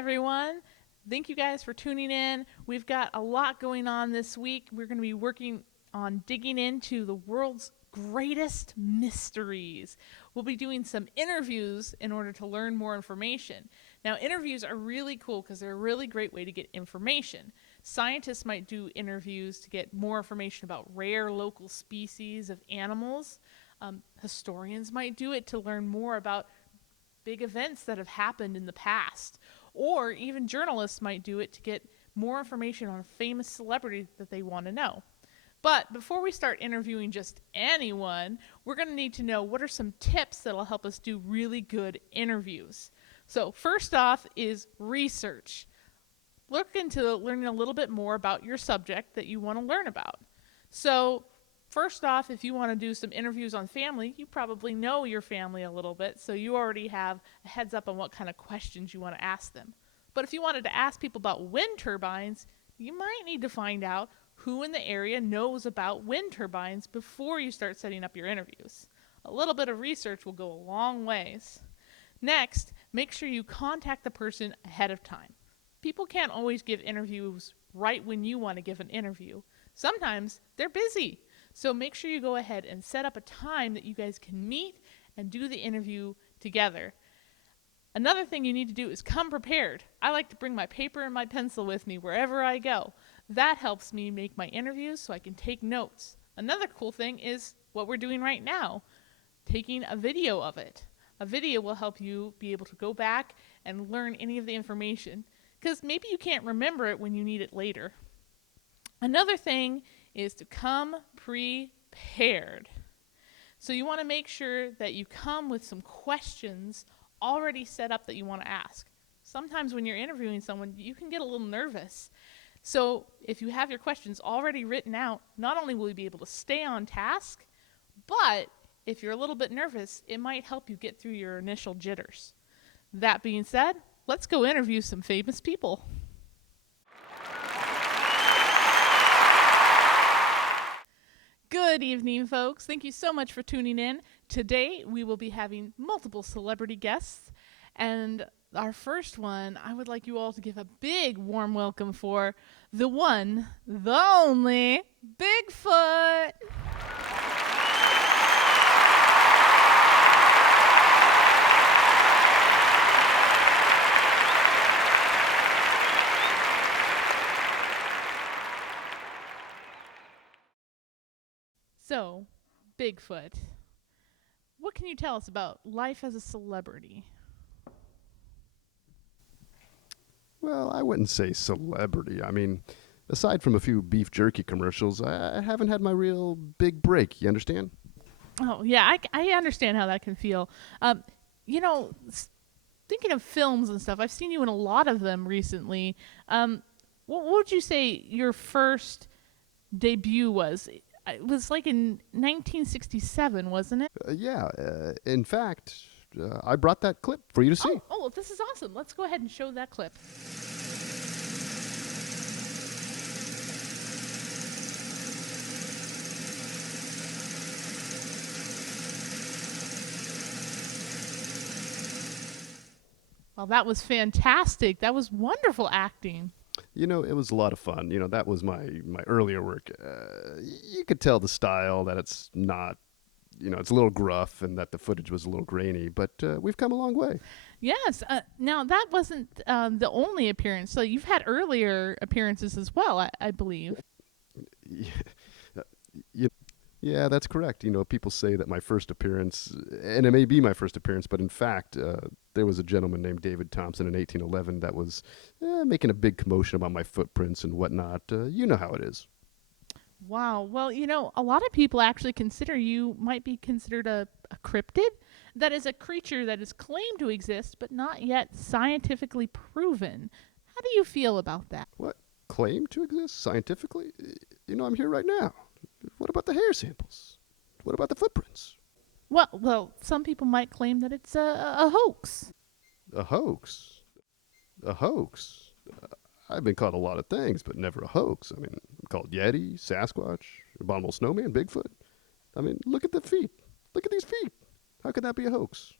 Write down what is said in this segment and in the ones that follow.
everyone. Thank you guys for tuning in. We've got a lot going on this week. We're going to be working on digging into the world's greatest mysteries. We'll be doing some interviews in order to learn more information. Now, interviews are really cool because they're a really great way to get information. Scientists might do interviews to get more information about rare local species of animals. Historians might do it to learn more about big events that have happened in the past. Or even journalists might do it to get more information on a famous celebrity that they want to know. But before we start interviewing just anyone, we're going to need to know what are some tips that will help us do really good interviews. So first off is research. Look into learning a little bit more about your subject that you want to learn about. So first off, if you want to do some interviews on family, you probably know your family a little bit, so you already have a heads up on what kind of questions you want to ask them. But if you wanted to ask people about wind turbines, you might need to find out who in the area knows about wind turbines before you start setting up your interviews. A little bit of research will go a long ways. Next, make sure you contact the person ahead of time. People can't always give interviews right when you want to give an interview. Sometimes they're busy. So make sure you go ahead and set up a time that you guys can meet and do the interview together. Another thing you need to do is come prepared. I like to bring my paper and my pencil with me wherever I go. That helps me make my interviews so I can take notes. Another cool thing is what we're doing right now, taking a video of it. A video will help you be able to go back and learn any of the information, because maybe you can't remember it when you need it later. Another thing is to come prepared. So you want to make sure that you come with some questions already set up that you want to ask. Sometimes when you're interviewing someone, you can get a little nervous. So if you have your questions already written out, not only will you be able to stay on task, but if you're a little bit nervous, it might help you get through your initial jitters. That being said, let's go interview some famous people. Good evening, folks. Thank you so much for tuning in. Today, we will be having multiple celebrity guests, and our first one, I would like you all to give a big warm welcome for the one, the only, Bigfoot. So, Bigfoot, what can you tell us about life as a celebrity? Well, I wouldn't say celebrity. I mean, aside from a few beef jerky commercials, I haven't had my real big break. You understand? Oh, yeah, I understand how that can feel. Thinking of films and stuff, I've seen you in a lot of them recently. What would you say your first debut was? It was like in 1967, wasn't it? In fact, I brought that clip for you to see. Oh, this is awesome. Let's go ahead and show that clip. Well, that was fantastic. That was wonderful acting. You know, it was a lot of fun. You know, that was my earlier work. You could tell the style that it's not, it's a little gruff and that the footage was a little grainy, but we've come a long way. Yes. Now, that wasn't the only appearance. So you've had earlier appearances as well, I believe. Yeah, that's correct. You know, people say that my first appearance, and it may be my first appearance, but in fact, there was a gentleman named David Thompson in 1811 that was making a big commotion about my footprints and whatnot. You know how it is. Wow. Well, a lot of people actually consider you might be considered a cryptid. That is a creature that is claimed to exist, but not yet scientifically proven. How do you feel about that? What? Claimed to exist scientifically? I'm here right now. What about the hair samples? What about the footprints? Well, some people might claim that it's a hoax. A hoax? A hoax? I've been called a lot of things, but never a hoax. I mean, I'm called Yeti, Sasquatch, Abominable Snowman, Bigfoot. I mean, look at the feet. Look at these feet. How could that be a hoax?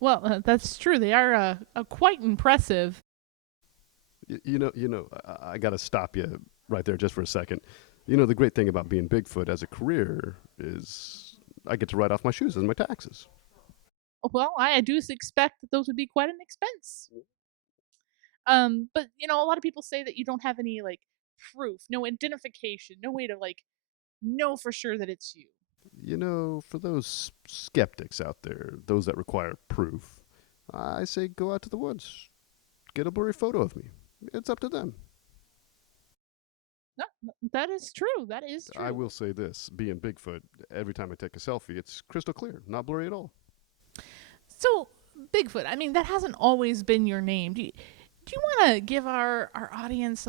Well, that's true. They are quite impressive. I got to stop you right there just for a second. The great thing about being Bigfoot as a career is I get to write off my shoes as my taxes. Well, I do expect that those would be quite an expense. But a lot of people say that you don't have any like proof, no identification, no way to like know for sure that it's you. For those skeptics out there, those that require proof, I say go out to the woods, get a blurry photo of me. It's up to them. No, that is true. That is true. I will say this, being Bigfoot, every time I take a selfie, it's crystal clear, not blurry at all. So, Bigfoot, I mean, that hasn't always been your name. Do you want to give our audience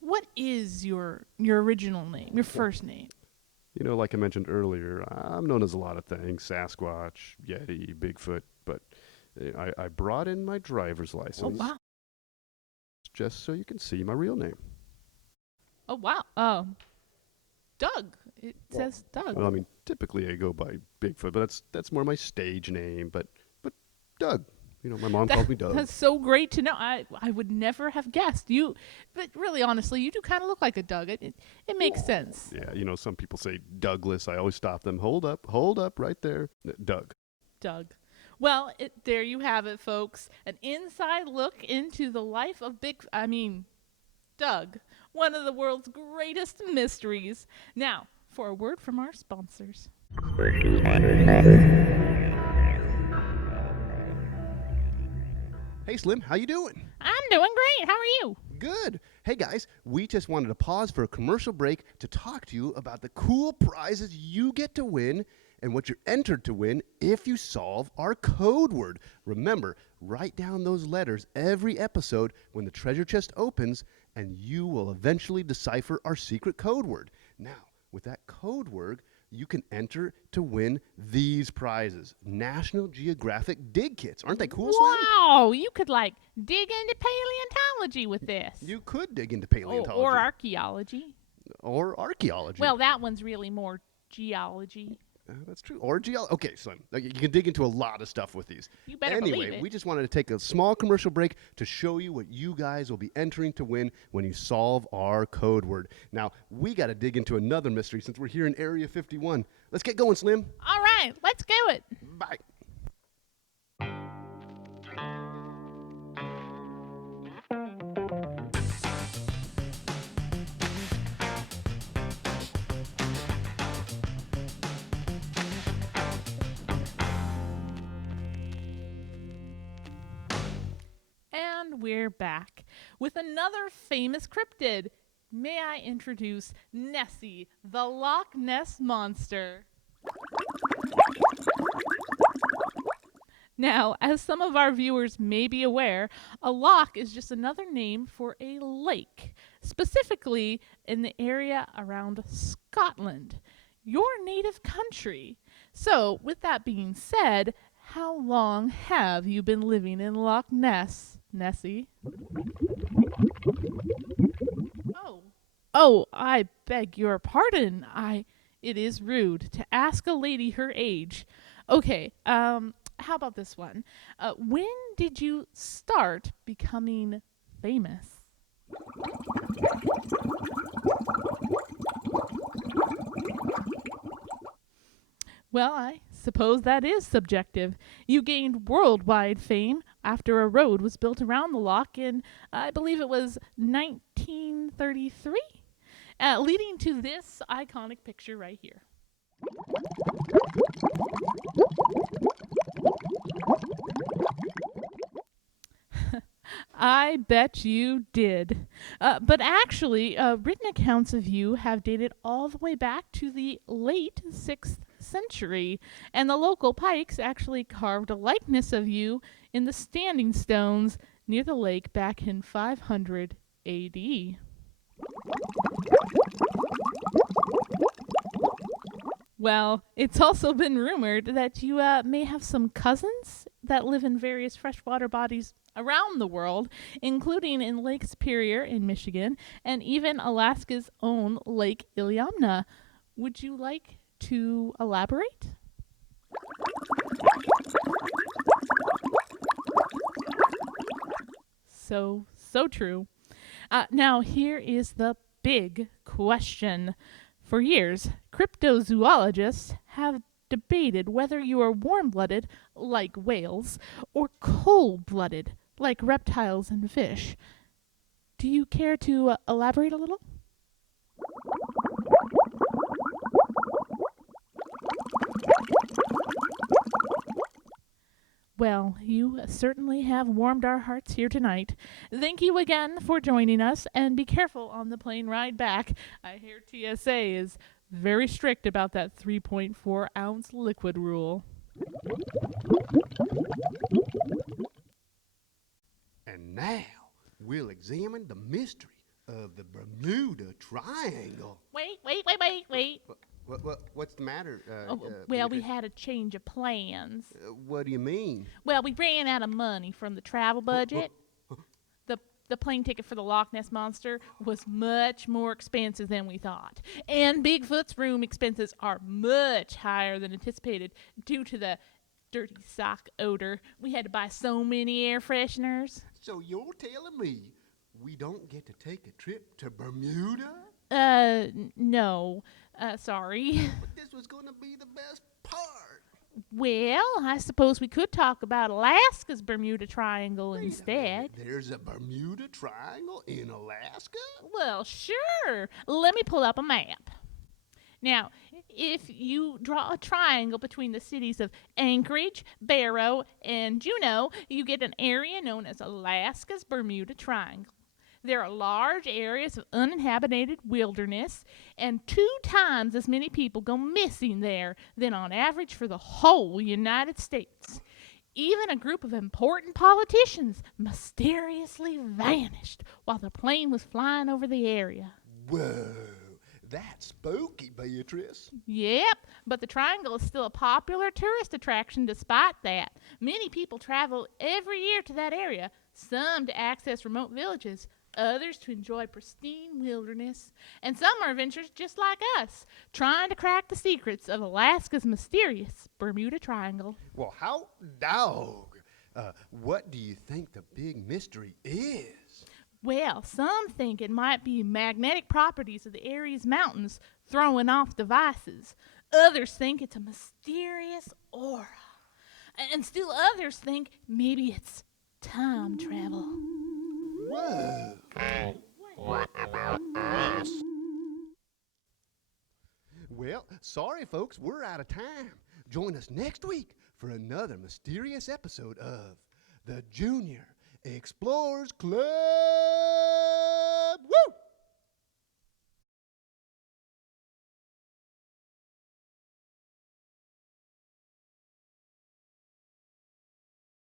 what is your original name, your first name? Like I mentioned earlier, I'm known as a lot of things, Sasquatch, Yeti, Bigfoot, but I brought in my driver's license. Oh, wow. Just so you can see my real name. Oh, wow. Doug. It says Doug. Well, I mean, typically I go by Bigfoot, but that's more my stage name. But Doug, my mom calls me Doug. That's so great to know. I would never have guessed you, but really, honestly, you do kind of look like a Doug. It makes sense. Yeah, some people say Douglas. I always stop them. Hold up, right there, Doug. Doug. Well, there you have it, folks. An inside look into the life of Doug, one of the world's greatest mysteries. Now, for a word from our sponsors. Hey, Slim, how you doing? I'm doing great. How are you? Good. Hey, guys, we just wanted to pause for a commercial break to talk to you about the cool prizes you get to win and what you're entered to win if you solve our code word. Remember, write down those letters every episode when the treasure chest opens, and you will eventually decipher our secret code word. Now, with that code word, you can enter to win these prizes. National Geographic dig kits. Aren't they cool, Slim? Wow, you could dig into paleontology with this. You could dig into paleontology. Or archaeology. Or archaeology. Well, that one's really more geology. That's true. Or geology. Okay, Slim. You can dig into a lot of stuff with these. You better believe Anyway, it. we just wanted to take a small commercial break to show you what you guys will be entering to win when you solve our code word. Now, we got to dig into another mystery since we're here in Area 51. Let's get going, Slim. All right, let's do it. Bye. And we're back with another famous cryptid. May I introduce Nessie, the Loch Ness Monster. Now, as some of our viewers may be aware, a loch is just another name for a lake, specifically in the area around Scotland, your native country. So, with that being said, how long have you been living in Loch Ness, Nessie? Oh, I beg your pardon. It is rude to ask a lady her age. Okay, how about this one? When did you start becoming famous? Well, I suppose that is subjective. You gained worldwide fame after a road was built around the loch in, I believe it was 1933, leading to this iconic picture right here. I bet you did. But actually, written accounts of you have dated all the way back to the late 6th century, and the local Pikes actually carved a likeness of you in the standing stones near the lake back in 500 AD. Well, it's also been rumored that you may have some cousins that live in various freshwater bodies around the world, including in Lake Superior in Michigan and even Alaska's own Lake Iliamna. Would you like to elaborate? So So true. Now, here is the big question. For years, cryptozoologists have debated whether you are warm blooded, like whales, or cold blooded, like reptiles and fish. Do you care to elaborate a little? Well, you certainly have warmed our hearts here tonight. Thank you again for joining us, and be careful on the plane ride back. I hear TSA is very strict about that 3.4-ounce liquid rule. And now we'll examine the mystery of the Bermuda Triangle. Wait. What's the matter? Well, we Beatrice? had a change of plans. What do you mean? Well, we ran out of money from the travel budget. The plane ticket for the Loch Ness Monster was much more expensive than we thought. And Bigfoot's room expenses are much higher than anticipated due to the dirty sock odor. We had to buy so many air fresheners. So you're telling me we don't get to take a trip to Bermuda? No. Sorry. But this was going to be the best part. Well, I suppose we could talk about Alaska's Bermuda Triangle Wait a instead. minute, there's a Bermuda Triangle in Alaska? Well, sure. Let me pull up a map. Now, if you draw a triangle between the cities of Anchorage, Barrow, and Juneau, you get an area known as Alaska's Bermuda Triangle. There are large areas of uninhabited wilderness, and 2 times as many people go missing there than on average for the whole United States. Even a group of important politicians mysteriously vanished while the plane was flying over the area. Whoa, that's spooky, Beatrice. Yep, but the triangle is still a popular tourist attraction despite that. Many people travel every year to that area, some to access remote villages, others to enjoy pristine wilderness, and some are adventurers just like us, trying to crack the secrets of Alaska's mysterious Bermuda Triangle. Well, how dog? What do you think the big mystery is? Well, some think it might be magnetic properties of the Aries Mountains throwing off devices. Others think it's a mysterious aura. And still others think maybe it's time travel. Whoa. What about us? Well, sorry, folks, we're out of time. Join us next week for another mysterious episode of the Junior Explorers Club.